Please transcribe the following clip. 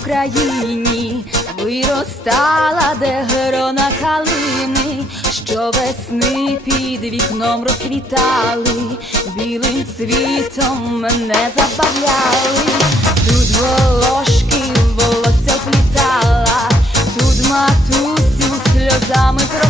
Україні. Виростала, де грона калини, що весни під вікном розквітали, білим цвітом мене забавляли, тут волошки волосся плітала, тут матусю сльозами про.